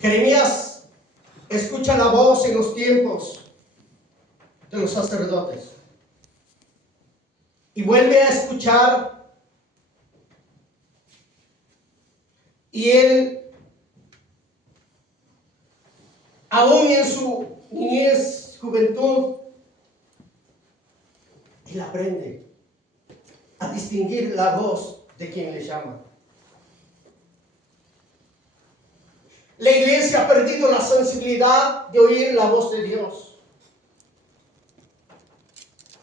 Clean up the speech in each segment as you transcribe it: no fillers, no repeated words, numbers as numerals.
Jeremías escucha la voz en los tiempos de los sacerdotes y vuelve a escuchar, y él, aún en su niñez, juventud, él aprende a distinguir la voz de quien le llama. La iglesia ha perdido la sensibilidad de oír la voz de Dios.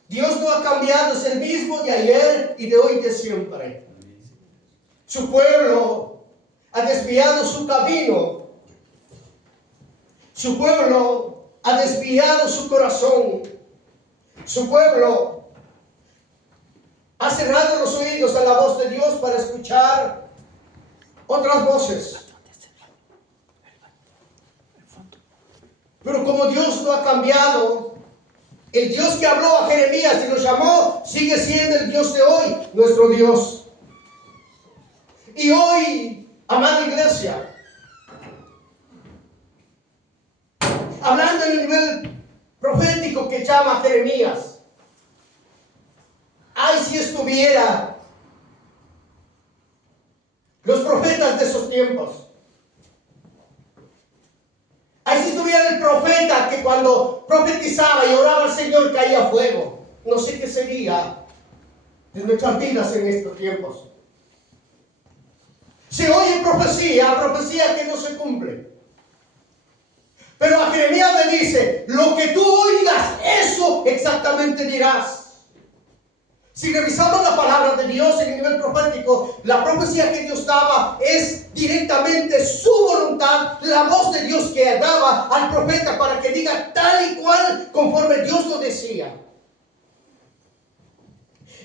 Dios no ha cambiado, es el mismo de ayer y de hoy y de siempre. Su pueblo ha desviado su camino. Su pueblo ha desviado su corazón. Su pueblo ha cerrado los oídos a la voz de Dios para escuchar otras voces. Pero como Dios no ha cambiado, el Dios que habló a Jeremías y lo llamó sigue siendo el Dios de hoy, nuestro Dios. Y hoy, amada iglesia, hablando en el nivel profético que llama a Jeremías, ay, si estuviera los profetas de esos tiempos. Ahí si estuviera el profeta que cuando profetizaba y oraba al Señor caía fuego. No sé qué sería de nuestras vidas en estos tiempos. Se oye profecía que no se cumple. Pero a Jeremías le dice, lo que tú oigas, eso exactamente dirás. Si revisamos la palabra de Dios en el nivel profético, la profecía que Dios daba es directamente su voluntad, la voz de Dios que daba al profeta para que diga tal y cual conforme Dios lo decía.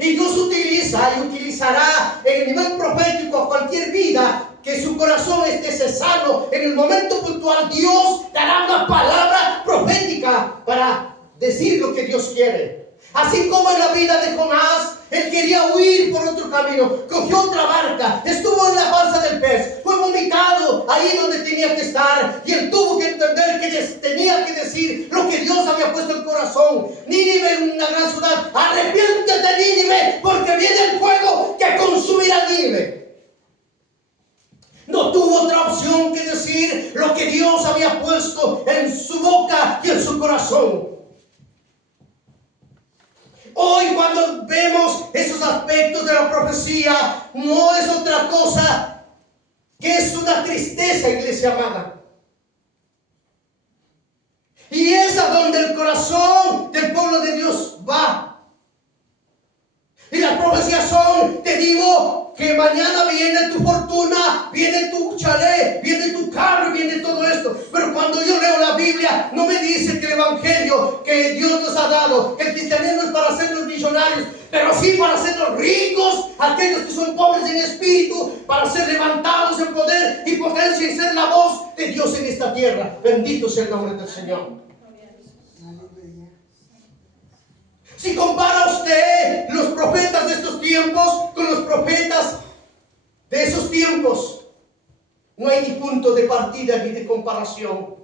Y Dios utiliza y utilizará en el nivel profético a cualquier vida que su corazón esté sano. En el momento puntual Dios dará una palabra profética para decir lo que Dios quiere. Así como en la vida de Jonás, él quería huir por otro camino, cogió otra barca, estuvo en la panza del pez, fue vomitado ahí donde tenía que estar, y él tuvo que entender que tenía que decir lo que Dios había puesto en el corazón. Nínive, una gran ciudad, arrepiéntete Nínive, porque viene el fuego que consumirá Nínive. No tuvo otra opción que decir lo que Dios había puesto en su boca y en su corazón. Hoy cuando vemos esos aspectos de la profecía, no es otra cosa que es una tristeza, iglesia amada. Y es a donde el corazón del pueblo de Dios va. Y las profecías son, te digo, que mañana viene tu fortuna, viene tu chalet, viene tu carro, viene todo esto. Pero cuando yo leo la Biblia, no me dice que el evangelio que Dios nos ha dado, que el cristianismo es para hacernos millonarios, pero sí para hacernos ricos, aquellos que son pobres en espíritu, para ser levantados en poder y potencia y ser la voz de Dios en esta tierra. Bendito sea el nombre del Señor. Si compara usted los profetas de estos tiempos con los profetas de esos tiempos, no hay ni punto de partida ni de comparación.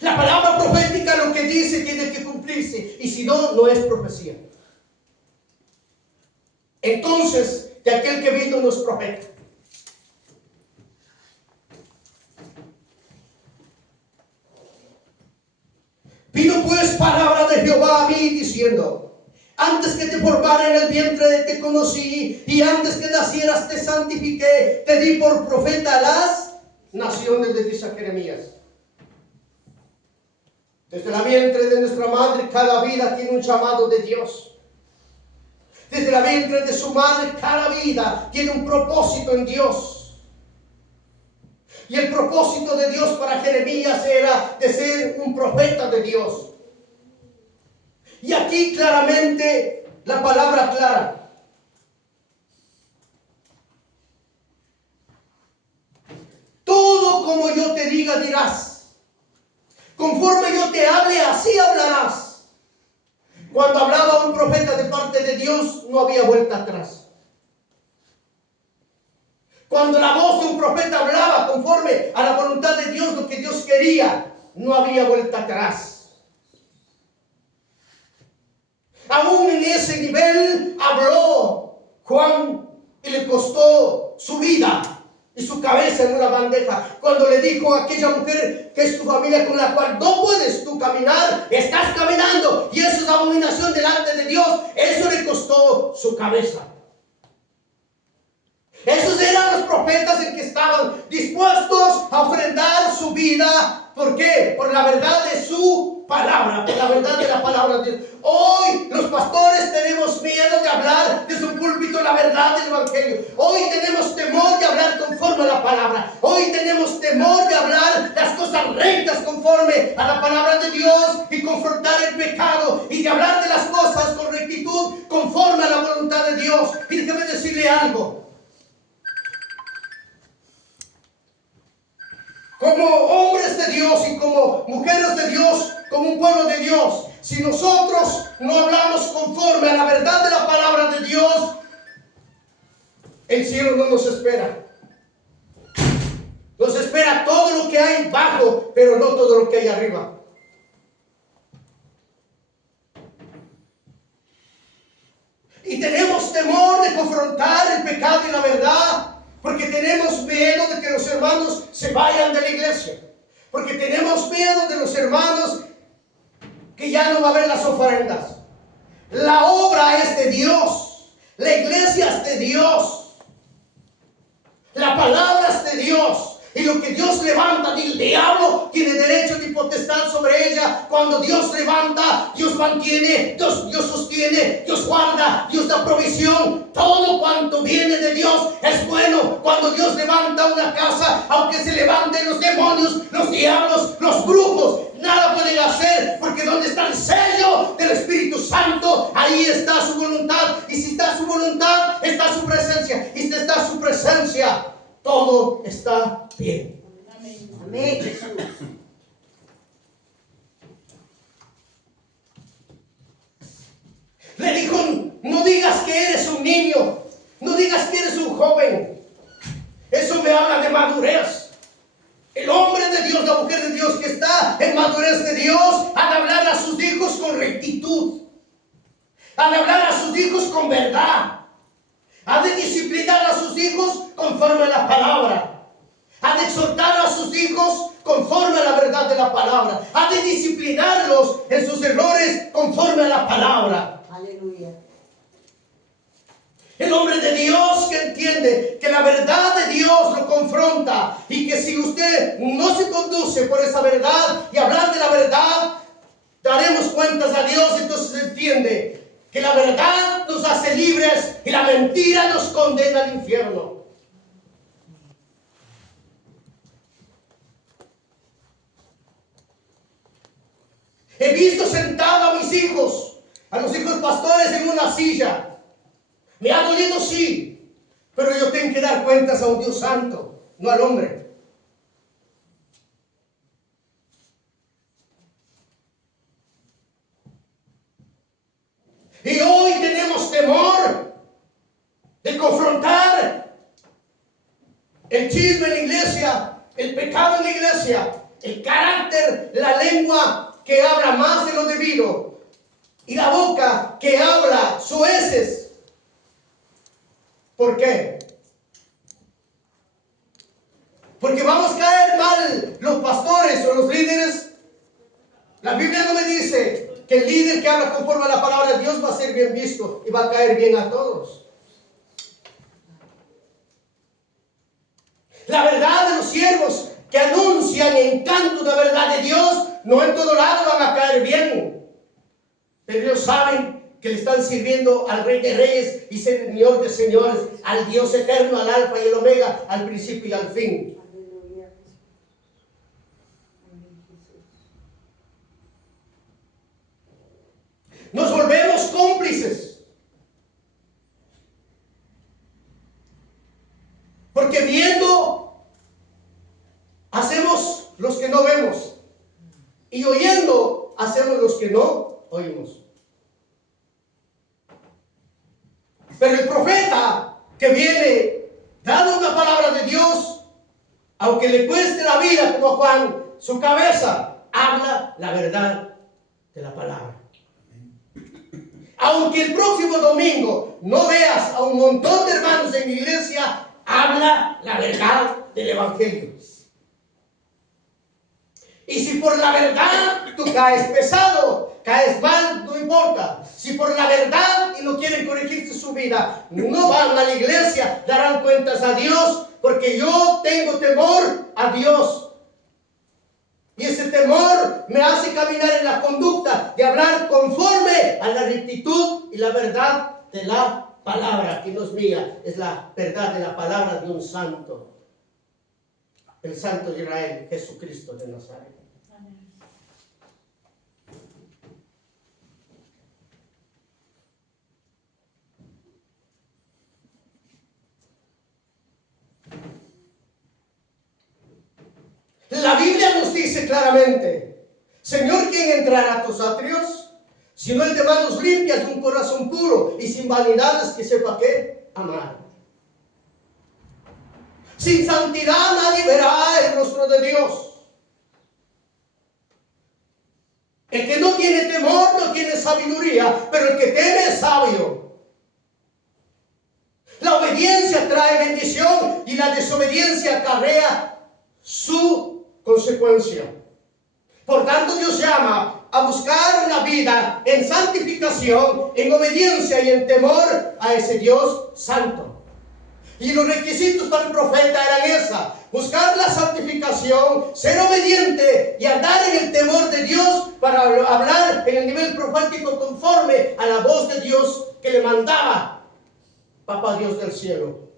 La palabra profética lo que dice tiene que cumplirse, y si no, no es profecía. Entonces, de aquel que vino no es profeta. Vino pues palabra de Jehová a mí diciendo: antes que te formara en el vientre te conocí, y antes que nacieras te santifiqué, te di por profeta a las naciones, le dice a Jeremías. Desde la vientre de nuestra madre cada vida tiene un llamado de Dios. Desde la vientre de su madre cada vida tiene un propósito en Dios. Y el propósito de Dios para Jeremías era de ser un profeta de Dios. Y aquí claramente la palabra clara. Todo como yo te diga dirás. Conforme yo te hable, así hablarás. Cuando hablaba un profeta de parte de Dios, no había vuelta atrás. Cuando la voz de un profeta hablaba conforme a la voluntad de Dios, lo que Dios quería, no había vuelta atrás. Aún en ese nivel habló Juan y le costó su vida y su cabeza en una bandeja. Cuando le dijo a aquella mujer que es tu familia con la cual no puedes tú caminar, estás caminando y eso es abominación delante de Dios, eso le costó su cabeza. Esos eran los profetas en que estaban dispuestos a ofrendar su vida. ¿Por qué? Por la verdad de su palabra, por la verdad de la palabra de Dios. Hoy los pastores tenemos miedo de hablar de su púlpito la verdad del evangelio. Hoy tenemos temor de hablar conforme a la palabra. Hoy tenemos temor de hablar las cosas rectas conforme a la palabra de Dios y confrontar el pecado y de hablar de las cosas con rectitud conforme a la voluntad de Dios. Y déjame decirle algo. Como hombres de Dios y como mujeres de Dios, como un pueblo de Dios, si nosotros no hablamos conforme a la verdad de la palabra de Dios, el cielo no nos espera. Nos espera todo lo que hay bajo, pero no todo lo que hay arriba. Y tenemos temor de confrontar el pecado y la verdad. Porque tenemos miedo de que los hermanos se vayan de la iglesia. Porque tenemos miedo de los hermanos que ya no va a haber las ofrendas. La obra es de Dios. La iglesia es de Dios. La palabra es de Dios. Y lo que Dios levanta, el diablo tiene derecho de potestad sobre ella. Cuando Dios levanta, Dios mantiene, Dios sostiene, Dios guarda, Dios da provisión. Todo cuanto viene de Dios es bueno. Cuando Dios levanta una casa, aunque se levanten los demonios, los diablos, los brujos, nada pueden hacer, porque donde está el sello del Espíritu Santo, ahí está su voluntad. Y si está su voluntad, está su presencia. Y si está su presencia, todo está bien. Amén. Amén, Jesús. Le dijo, no digas que eres un niño, no digas que eres un joven. Eso me habla de madurez. El hombre de Dios, la mujer de Dios que está en madurez de Dios, ha de hablar a sus hijos con rectitud, ha de hablar a sus hijos con verdad, ha de disciplinar a sus hijos conforme a la palabra. Ha de exhortar a sus hijos conforme a la verdad de la palabra. Ha de disciplinarlos en sus errores conforme a la palabra. Aleluya. El hombre de Dios que entiende que la verdad de Dios lo confronta y que si usted no se conduce por esa verdad y hablar de la verdad, daremos cuentas a Dios. Entonces entiende que la verdad nos hace libres y la mentira nos condena al infierno. He visto sentado a mis hijos, a los hijos pastores en una silla. Me ha dolido, sí, pero yo tengo que dar cuentas a un Dios santo, no al hombre. Y hoy tenemos temor de confrontar el chisme en la iglesia, el pecado en la iglesia, el carácter, la lengua que habla más de lo debido y la boca que habla soeces. ¿Por qué? Porque vamos a caer mal los pastores o los líderes. La Biblia no me dice que el líder que habla conforme a la palabra de Dios va a ser bien visto y va a caer bien a todos. La verdad de los siervos que anuncian en canto la verdad de Dios, no en todo lado van a caer bien. Pero ellos saben que le están sirviendo al Rey de Reyes y Señor de Señores, al Dios eterno, al Alfa y el Omega, al principio y al fin. Nos volvemos cómplices. Porque viendo, hacemos los que no vemos. Y oyendo, hacemos los que no oímos. Pero el profeta que viene dando una palabra palabra de Dios, aunque le cueste la vida como a Juan, su cabeza habla la verdad de la palabra. Aunque el próximo domingo no veas a un montón de hermanos en mi iglesia, habla la verdad del Evangelio. Y si por la verdad tú caes pesado, caes mal, no importa. Si por la verdad y no quieren corregirte su vida, no van a la iglesia, darán cuentas a Dios, porque yo tengo temor a Dios. Y ese temor me hace caminar en la conducta de hablar conforme a la rectitud y la verdad de la palabra, que no es mía, es la verdad de la palabra de un santo. El santo de Israel, Jesucristo de Nazaret. La Biblia nos dice claramente: Señor, ¿quién entrará a tus atrios? Sino el de manos limpias, de un corazón puro y sin vanidades, que sepa qué amar. Sin santidad nadie verá el rostro de Dios. El que no tiene temor no tiene sabiduría, pero el que teme es sabio. La obediencia trae bendición y la desobediencia acarrea su consecuencia. Por tanto, Dios llama a buscar una vida en santificación, en obediencia y en temor a ese Dios santo. Y los requisitos para el profeta eran esa: buscar la santificación, ser obediente y andar en el temor de Dios para hablar en el nivel profético conforme a la voz de Dios que le mandaba Papá Dios del cielo.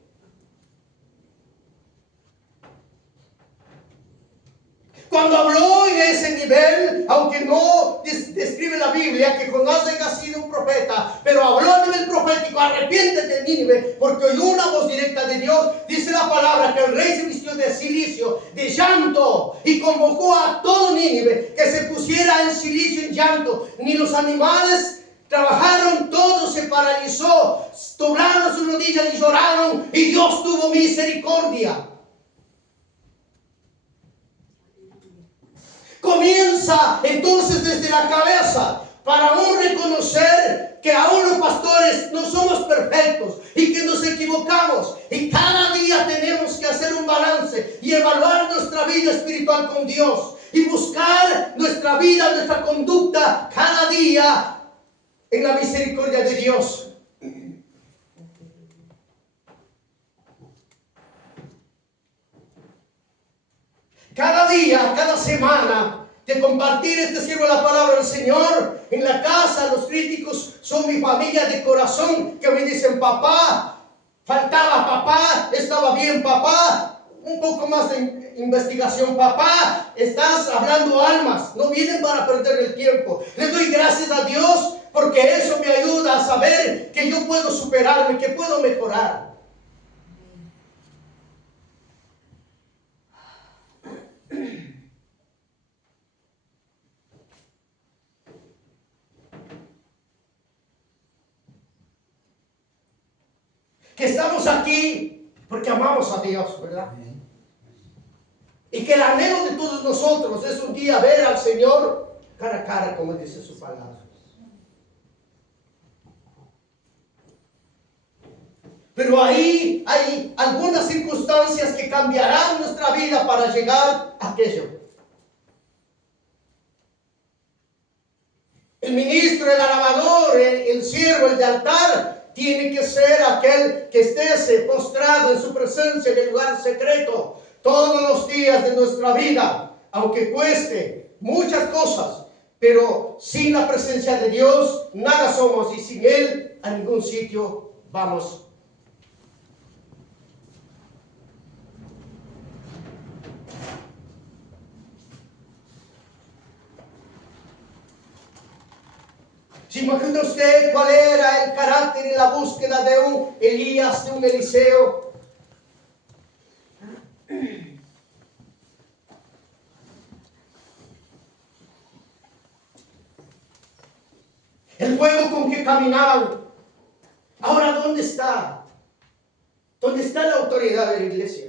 Cuando habló en ese nivel, aunque no describe la Biblia que Jonás haya sido un profeta, pero habló a nivel profético: arrepiéntete, Nínive, porque oyó una voz directa de Dios. Dice la palabra que el rey se vistió de cilicio, de llanto, y convocó a todo Nínive que se pusiera en cilicio, en llanto. Ni los animales trabajaron, todo se paralizó, doblaron sus rodillas y lloraron, y Dios tuvo misericordia. Comienza entonces desde la cabeza, para aún reconocer que aún los pastores no somos perfectos y que nos equivocamos, y cada día tenemos que hacer un balance y evaluar nuestra vida espiritual con Dios y buscar nuestra vida, nuestra conducta cada día en la misericordia de Dios. Cada día, cada semana, de compartir este siervo la palabra del Señor en la casa, los críticos son mi familia de corazón, que me dicen: papá, faltaba papá, estaba bien papá, un poco más de investigación papá, estás hablando almas, no vienen para perder el tiempo. Les doy gracias a Dios porque eso me ayuda a saber que yo puedo superarme, que puedo mejorar. Que estamos aquí porque amamos a Dios, ¿verdad? Y que el anhelo de todos nosotros es un día ver al Señor cara a cara, como dice su palabra. Pero ahí hay algunas circunstancias que cambiarán nuestra vida para llegar a aquello. El ministro, el alabador, el siervo, el de altar, tiene que ser aquel que esté postrado en su presencia en el lugar secreto todos los días de nuestra vida, aunque cueste muchas cosas, pero sin la presencia de Dios nada somos, y sin Él a ningún sitio vamos. ¿Se imagina usted cuál era el carácter y la búsqueda de un Elías, de un Eliseo? El fuego con que caminaban. Ahora, ¿dónde está? ¿Dónde está la autoridad de la iglesia?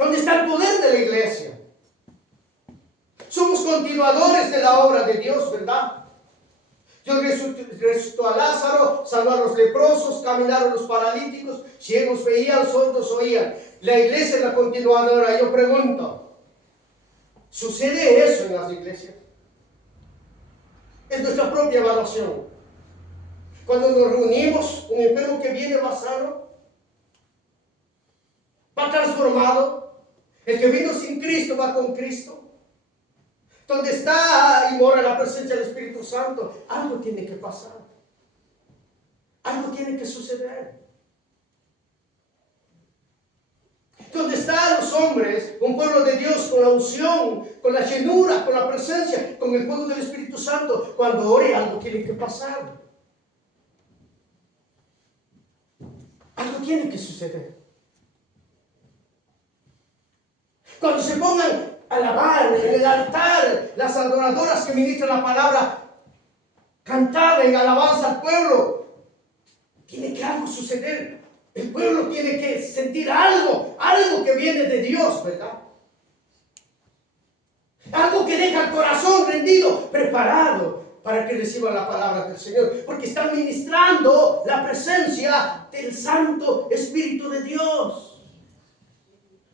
¿Dónde está el poder de la iglesia? Somos continuadores de la obra de Dios, ¿verdad? Dios resucitó a Lázaro, sanó a los leprosos, caminaron los paralíticos, ciegos veían, sordos oían. La iglesia es la continuadora. Yo pregunto, ¿sucede eso en las iglesias? Es nuestra propia evaluación. Cuando nos reunimos, un enfermo que viene va sano, va transformado. El que vino sin Cristo va con Cristo. Donde está y mora la presencia del Espíritu Santo, algo tiene que pasar. Algo tiene que suceder. Donde están los hombres, un pueblo de Dios con la unción, con la llenura, con la presencia, con el fuego del Espíritu Santo, cuando ore algo tiene que pasar. Algo tiene que suceder. Cuando se pongan a alabar en el altar, las adoradoras que ministran la palabra, cantar en alabanza al pueblo, tiene que algo suceder. El pueblo tiene que sentir algo que viene de Dios, ¿verdad? Algo que deja el corazón rendido, preparado para que reciba la palabra del Señor, porque están ministrando la presencia del Santo Espíritu de Dios.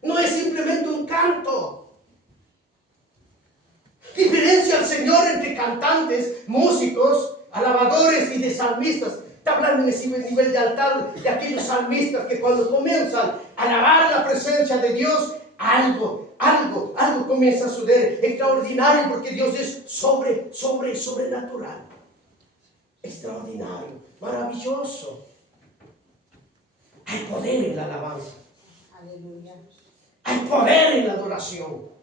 No es simplemente un canto. Diferencia al Señor entre cantantes, músicos, alabadores y de salmistas. Está hablando en ese nivel de altar de aquellos salmistas que cuando comienzan a alabar la presencia de Dios, algo comienza a suceder extraordinario, porque Dios es sobrenatural. Extraordinario, maravilloso. Hay poder en la alabanza. Aleluya. Hay poder en la adoración.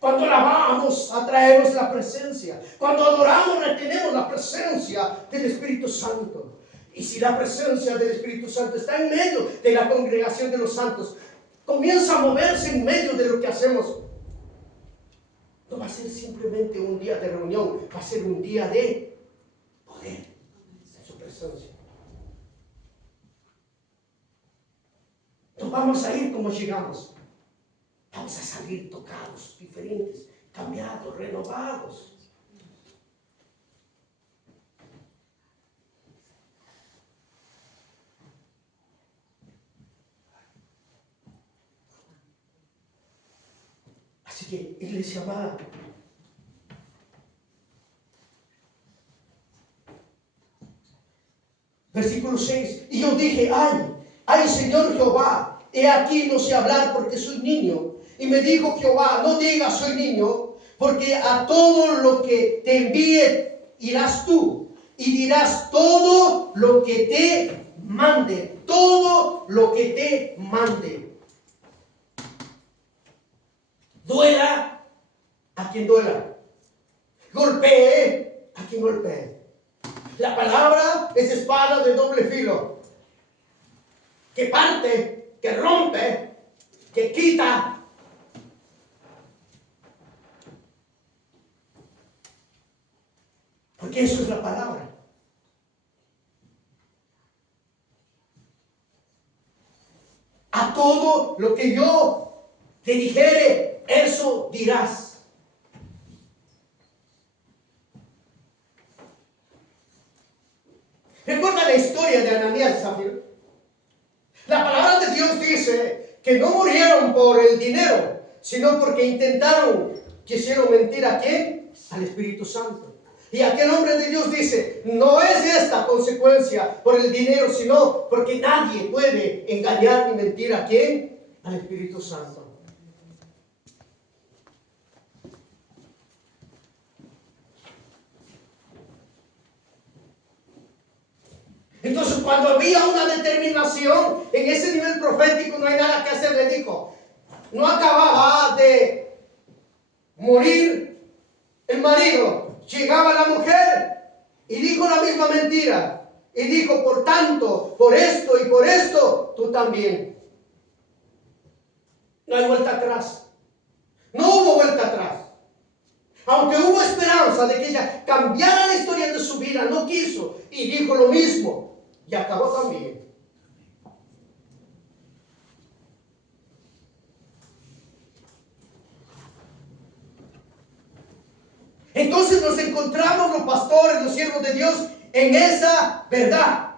Cuando alabamos, atraemos la presencia. Cuando adoramos, retenemos la presencia del Espíritu Santo. Y si la presencia del Espíritu Santo está en medio de la congregación de los santos, comienza a moverse en medio de lo que hacemos, no va a ser simplemente un día de reunión, va a ser un día de poder, de su presencia. No vamos a ir como llegamos. Vamos a salir tocados, diferentes, cambiados, renovados. Así que, iglesia amada, versículo 6, y yo dije, ay Señor Jehová, he aquí no sé hablar porque soy niño. Y me dijo Jehová, no digas soy niño, porque a todo lo que te envíe irás tú, y dirás todo lo que te mande, todo lo que te mande. Duela a quien duela, golpee a quien golpee. La palabra es espada de doble filo, que parte, que rompe, que quita. Porque eso es la palabra. A todo lo que yo te dijere, eso dirás. ¿Recuerda la historia de Ananías y Zafira? La palabra de Dios dice que no murieron por el dinero, sino porque quisieron mentir ¿a quién? Al Espíritu Santo. Y aquel hombre de Dios dice, no es esta consecuencia por el dinero, sino porque nadie puede engañar ni mentir ¿a quién? Al Espíritu Santo. Entonces, cuando había una determinación en ese nivel profético, no hay nada que hacer, le dijo. No acababa de morir el marido. Llegaba la mujer y dijo la misma mentira. Y dijo, por tanto, por esto y por esto, tú también. No hay vuelta atrás. No hubo vuelta atrás. Aunque hubo esperanza de que ella cambiara la historia de su vida, no quiso. Y dijo lo mismo. Y acabó también. Entonces nos encontramos los pastores, los siervos de Dios, en esa verdad.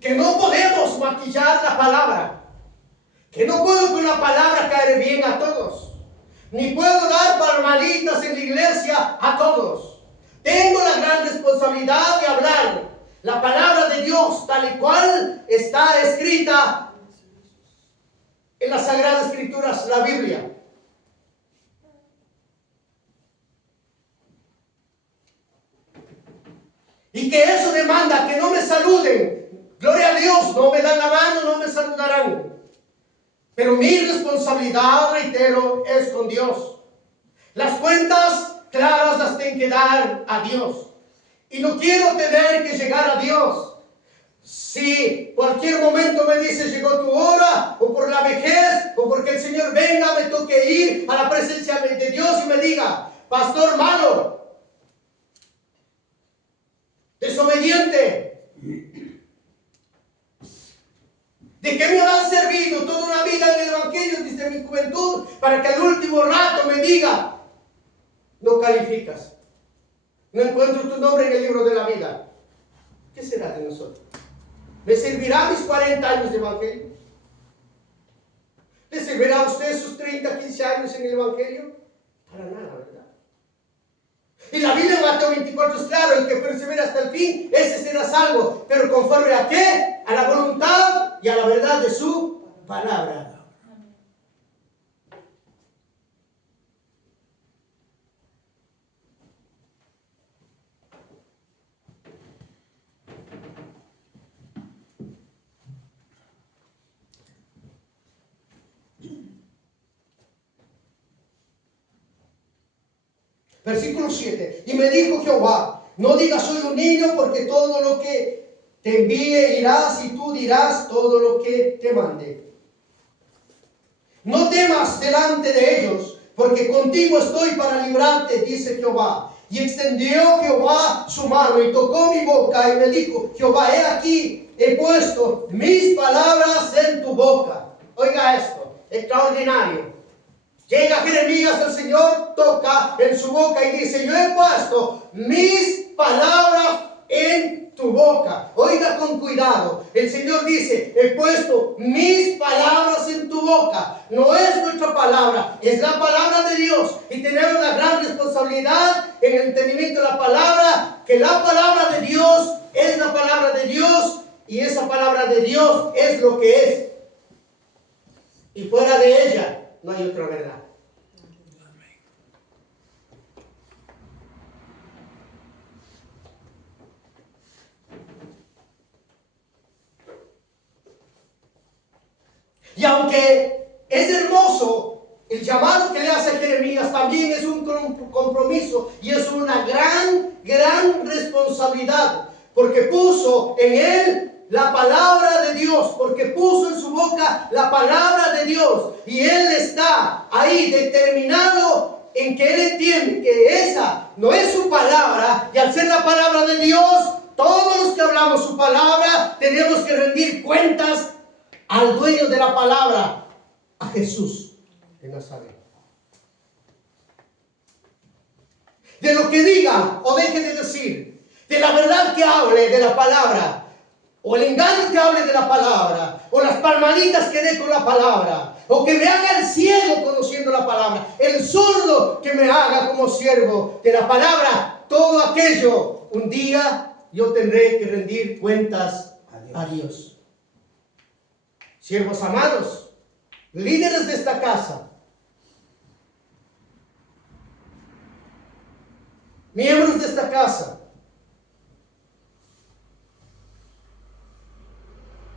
Que no podemos maquillar la palabra. Que no puedo con la palabra caer bien a todos. Ni puedo dar palmaditas en la iglesia a todos. Tengo la gran responsabilidad de hablar la palabra de Dios tal y cual está escrita en las Sagradas Escrituras, la Biblia. Y que eso demanda que no me saluden. Gloria a Dios, no me dan la mano, no me saludarán. Pero mi responsabilidad, reitero, es con Dios. Las cuentas claras las tengo que dar a Dios. Y no quiero tener que llegar a Dios. Si cualquier momento me dice llegó tu hora, o por la vejez, o porque el Señor venga, me toque ir a la presencia de Dios y me diga, pastor malo, desobediente, ¿de qué me habrá servido toda una vida en el Evangelio desde mi juventud para que al último rato me diga, no calificas, no encuentro tu nombre en el libro de la vida? ¿Qué será de nosotros? ¿Me servirá mis 40 años de Evangelio? ¿Le servirá a usted sus 30, 15 años en el Evangelio? Para nada, ¿verdad? Y la Biblia en Mateo 24 es claro, el que persevera hasta el fin, ese será salvo. Pero conforme a qué? A la voluntad y a la verdad de su palabra. Versículo 7. Y me dijo Jehová, no digas soy un niño, porque todo lo que te envíe irás, y tú dirás todo lo que te mande. No temas delante de ellos, porque contigo estoy para librarte, dice Jehová. Y extendió Jehová su mano y tocó mi boca y me dijo, Jehová, he aquí, he puesto mis palabras en tu boca. Oiga esto, extraordinario. Llega Jeremías, el Señor toca en su boca y dice, yo he puesto mis palabras en tu boca. Oiga con cuidado, el Señor dice, he puesto mis palabras en tu boca. No es nuestra palabra, es la palabra de Dios. Y tenemos la gran responsabilidad en el entendimiento de la palabra, que la palabra de Dios es la palabra de Dios, y esa palabra de Dios es lo que es. Y fuera de ella no hay otra verdad. Y aunque es hermoso el llamado que le hace Jeremías, también es un compromiso y es una gran responsabilidad, porque puso en él la palabra de Dios, porque puso en su boca la palabra de Dios, y él está ahí determinado en que él entiende que esa no es su palabra, y al ser la palabra de Dios, todos los que hablamos su palabra tenemos que rendir cuentas al dueño de la palabra, a Jesús de Nazaret. De lo que diga o deje de decir, de la verdad que hable de la palabra, o el engaño que hable de la palabra, o las palmaditas que dé con la palabra, o que me haga el ciego conociendo la palabra, el sordo que me haga como siervo de la palabra, todo aquello, un día yo tendré que rendir cuentas a Dios. Siervos amados, líderes de esta casa, miembros de esta casa,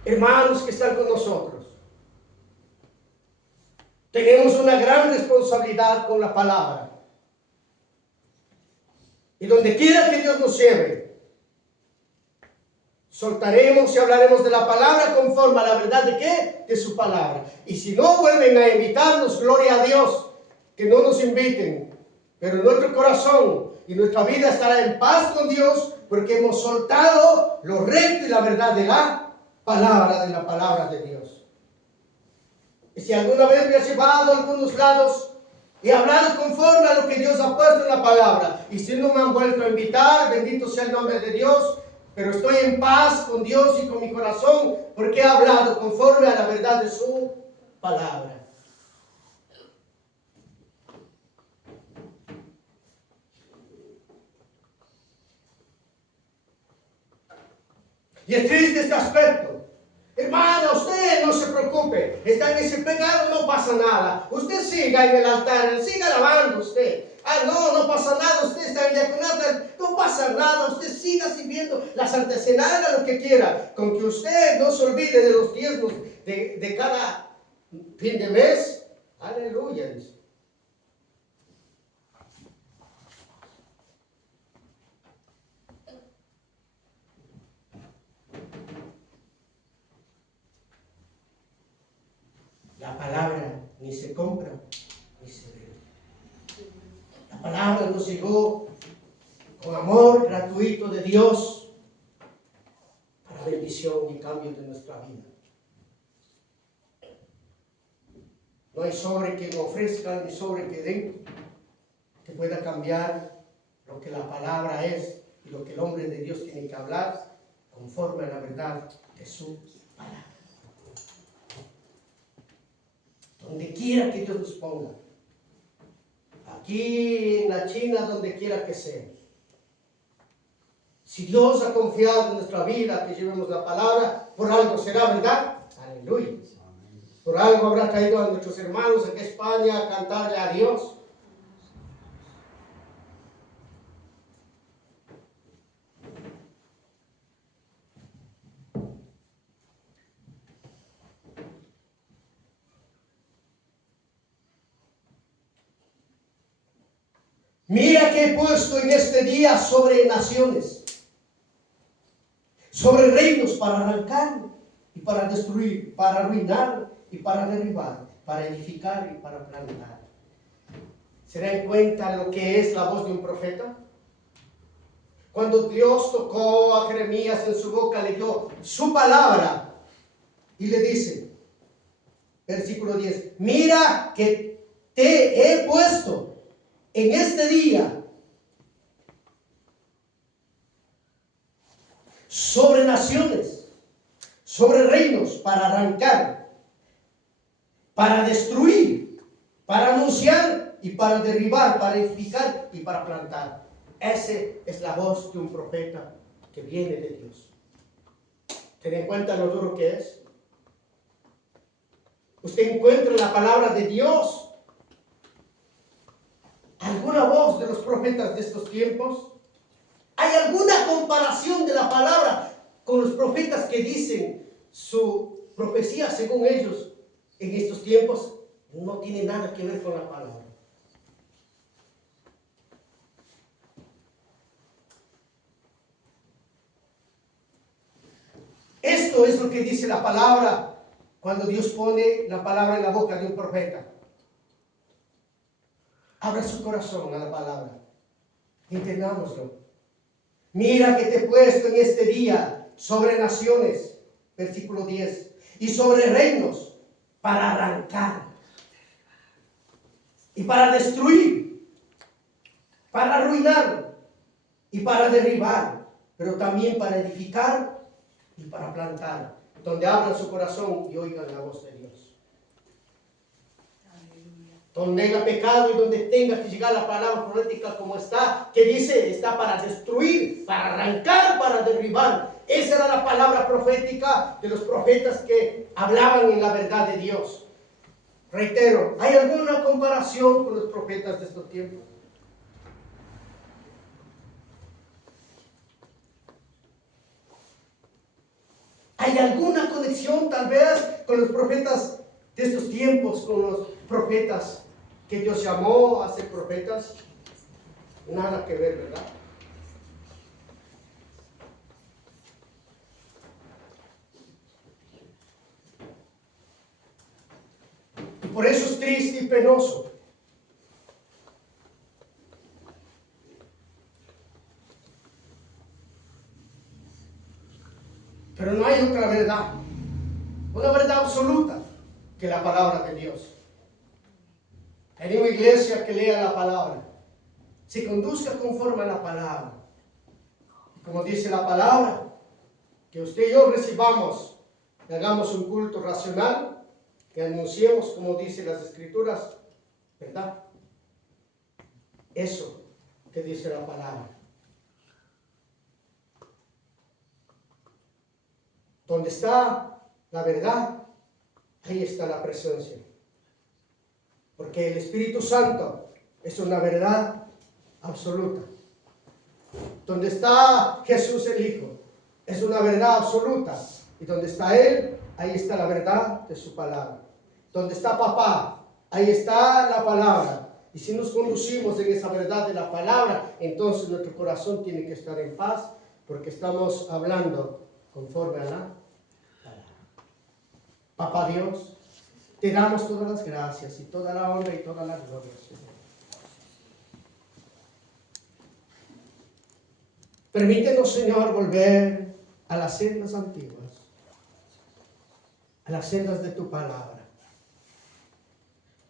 hermanos que están con nosotros, tenemos una gran responsabilidad con la palabra. Y donde quiera que Dios nos lleve, soltaremos y hablaremos de la palabra conforme a la verdad de ¿qué? De su palabra. Y si no vuelven a invitarnos, gloria a Dios, que no nos inviten. Pero nuestro corazón y nuestra vida estará en paz con Dios, porque hemos soltado lo recto y la verdad de la palabra de Dios. Y si alguna vez me ha llevado a algunos lados He hablado conforme a lo que Dios ha puesto en la palabra. Y si no me han vuelto a invitar, bendito sea el nombre de Dios. Pero estoy en paz con Dios y con mi corazón porque he hablado conforme a la verdad de su palabra. Y es triste este aspecto. Hermano, usted no se preocupe. Está en ese pecado, no pasa nada. Usted siga en el altar, siga alabando usted. Ah, no pasa nada. Usted está en diaconato, no pasa nada. Usted siga sirviendo la Santa Cena, haga lo que quiera. Con que usted no se olvide de los diezmos de cada fin de mes. Aleluya. La palabra ni se compra ni se vende. La palabra nos llegó con amor gratuito de Dios para bendición y cambio de nuestra vida. No hay sobre que ofrezca ni sobre que den que pueda cambiar lo que la palabra es y lo que el hombre de Dios tiene que hablar conforme a la verdad de su palabra. Donde quiera que Dios nos ponga, aquí en la China, donde quiera que sea. Si Dios ha confiado en nuestra vida que llevemos la palabra, por algo será, ¿verdad? Aleluya. Por algo habrá traído a nuestros hermanos aquí a España a cantarle a Dios. Mira que he puesto en este día sobre naciones, sobre reinos para arrancar y para destruir, para arruinar y para derribar, para edificar y para plantar. ¿Se dan cuenta lo que es la voz de un profeta? Cuando Dios tocó a Jeremías en su boca, le dio su palabra y le dice, versículo 10, mira que te he puesto en este día sobre naciones, sobre reinos, para arrancar, para destruir, para anunciar y para derribar, para edificar y para plantar. Esa es la voz de un profeta que viene de Dios. ¿Ten en cuenta lo duro que es? Usted encuentra en la palabra de Dios alguna voz de los profetas de estos tiempos. ¿Hay alguna comparación de la palabra con los profetas que dicen su profecía según ellos en estos tiempos? No tiene nada que ver con la palabra. Esto es lo que dice la palabra cuando Dios pone la palabra en la boca de un profeta. Abra su corazón a la palabra. Entendámoslo. Mira que te he puesto en este día sobre naciones, versículo 10, y sobre reinos para arrancar y para destruir, para arruinar y para derribar, pero también para edificar y para plantar, donde abran su corazón y oigan la voz de Dios. Donde haya pecado y donde tenga que llegar la palabra profética como está, que dice, está para destruir, para arrancar, para derribar. Esa era la palabra profética de los profetas que hablaban en la verdad de Dios. Reitero, ¿hay alguna comparación con los profetas de estos tiempos? ¿Hay alguna conexión tal vez con los profetas de estos tiempos, con los profetas que Dios llamó a ser profetas? Nada que ver, ¿verdad? Y por eso es triste y penoso. Pero no hay otra verdad, una verdad absoluta que la palabra de Dios. En una iglesia que lea la palabra, se conduzca conforme a la palabra. Como dice la palabra, que usted y yo recibamos, que hagamos un culto racional, que anunciemos, como dice las Escrituras, ¿verdad? Eso que dice la palabra. Donde está la verdad, ahí está la presencia. Porque el Espíritu Santo es una verdad absoluta. Donde está Jesús el Hijo, es una verdad absoluta. Y donde está Él, ahí está la verdad de su palabra. Donde está papá, ahí está la palabra. Y si nos conducimos en esa verdad de la palabra, entonces nuestro corazón tiene que estar en paz, porque estamos hablando conforme a la palabra. Papá Dios, te damos todas las gracias y toda la honra y toda la gloria, Señor. Permítenos, Señor, volver a las sendas antiguas, a las sendas de tu palabra.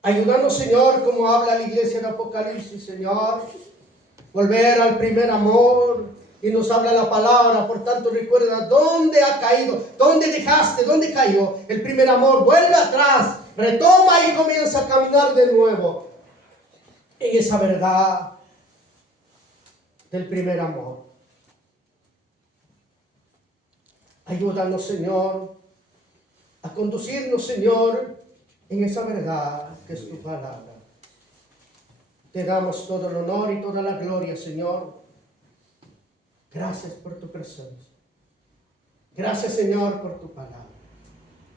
Ayúdanos, Señor, como habla la iglesia en Apocalipsis, Señor, volver al primer amor. Y nos habla la palabra, por tanto recuerda dónde ha caído, dónde dejaste, dónde cayó el primer amor. Vuelve atrás, retoma y comienza a caminar de nuevo en esa verdad del primer amor. Ayúdanos, Señor, a conducirnos, Señor, en esa verdad que es tu palabra. Te damos todo el honor y toda la gloria, Señor. Gracias por tu presencia. Gracias, Señor, por tu palabra.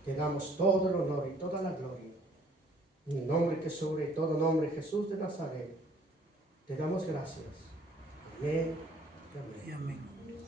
Te damos todo el honor y toda la gloria. En el nombre que sobre todo nombre, Jesús de Nazaret, te damos gracias. Amén. Amén. Amén.